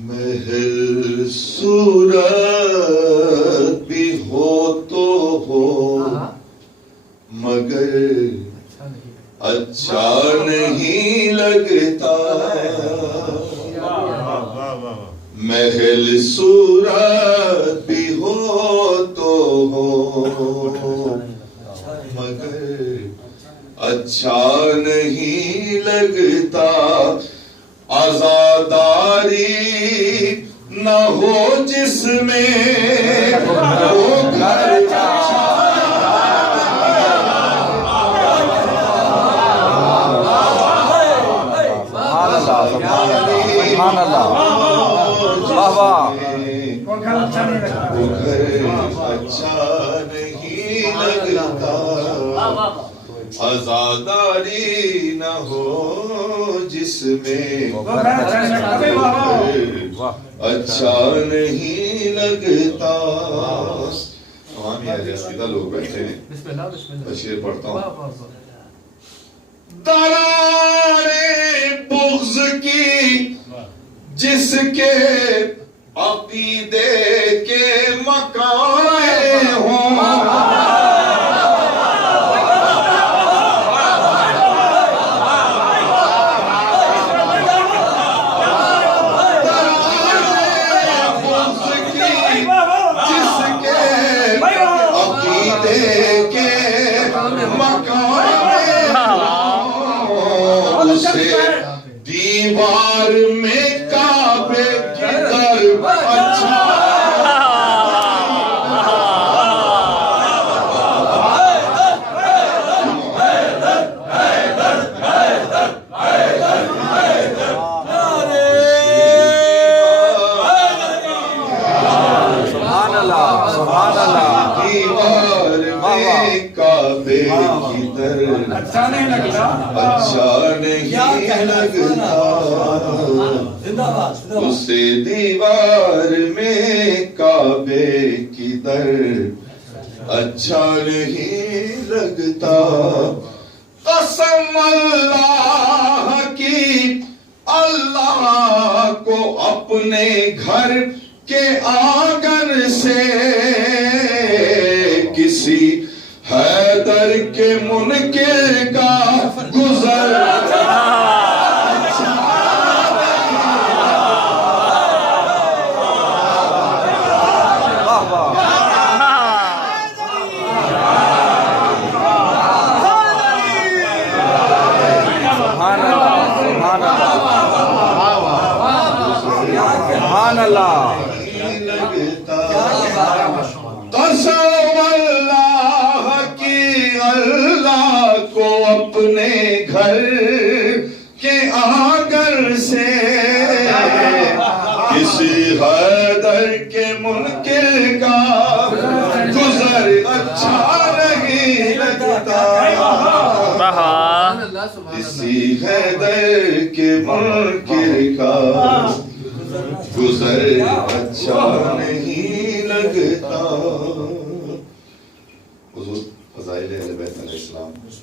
महल सूरत भी हो तो हो, मगर अच्छा नहीं लगता। महल सूरत भी हो तो हो, मगर अच्छा नहीं लगता। आजादारी न हो जिसमें वो घर अच्छा नहीं लगता। आजादारी न हो जिसमें अच्छा नहीं लगता। लोग बैठे हैं, शेर पढ़ता हूँ। दरारे बुग़्ज़ की जिसके अक़ीदे के मकाए हों, दीवार में काबे की तरफ अच्छा दीवार में काबे की तरफ अच्छा नहीं लगता। उसे दीवार में काबे की तरफ अच्छा नहीं लगता। कसम अल्लाह की, अल्लाह को अपने घर के आंगन से किसी हैदर के मुनकिर का गुजर कसम अल्लाह की, अल्लाह को अपने घर के आंगन से किसी हैदर के मुनकिर का गुजर अच्छा नहीं लगता। किसी हैदर के मुनकिर का गुजर अच्छा नहीं लगता।